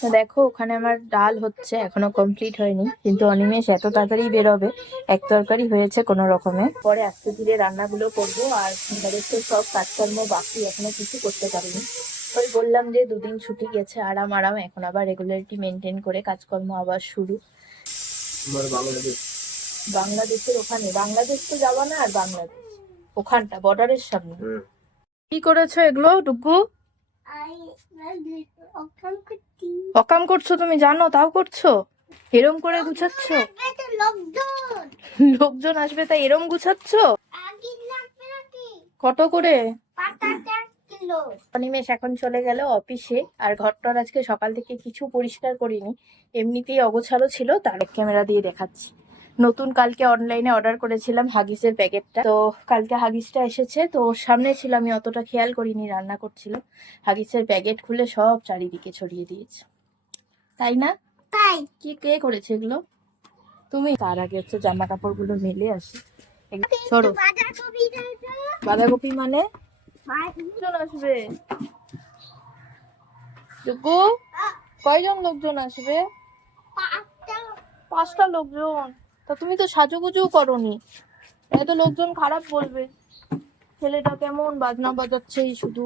তো দেখো ওখানে আমার ডাল হচ্ছে এখনও কমপ্লিট হয়নি। কিন্তু অনিমেষ এত তাড়াতাড়ি বেরোবে এক তরকারি হয়েছে কোনো রকমে। পরে আস্তে ধীরে রান্নাগুলো করব আর ঘরের তো সব কাজকর্ম বাকি এখনও কিছু করতে পারিনি। ওই বললাম যে দুদিন ছুটি গেছে আরাম আরাম এখন আবার রেগুলারিটি মেনটেন করে কাজকর্ম আবার শুরু। বাংলাদেশের ওখানে। বাংলাদেশ তো যাওয়া না আর বাংলাদেশ। ওখানটা বর্ডারের সামনে। কি করেছ এগুলো ডুগু অকাম করছ তুমি জানো তাও করছ? এরম করে গুছাচ্ছ? লোকজন আসবে তাই এরম গুছাচ্ছ? কত করে? অনিমেষ এখন চলে গেল অফিসে আর ঘরটার আজকে সকাল থেকে কিছু পরিষ্কার করিনি। এমনিতেই অগোছালো ছিল তার ক্যামেরা দিয়ে দেখাচ্ছি। নতুন কালকে অনলাইনে অর্ডার করেছিলাম হাগিসের প্যাকেটটা তো কালকে হাগিসটা এসেছে তো ওর সামনে ছিল আমি অতটা খেয়াল করিনি রান্না করছিল হাগিসের প্যাকেট খুলে সব চারিদিকে ছড়িয়ে দিয়েছে। তাই না? তাই। কি কে করেছে এগুলো? তুমি। তার আগে হচ্ছে জামা কাপড়গুলো মেলে আসি। সরো। বাঁধাকপি মানে? লোকজন আসবে। কয়জন লোকজন আসবে? পাঁচটা লোকজন। তা তুমি তো সাজুগুজু করনি। এত লোকজন খারাপ বলবে। ছেলেটা কেমন বাজনা বাজাচ্ছে শুধু।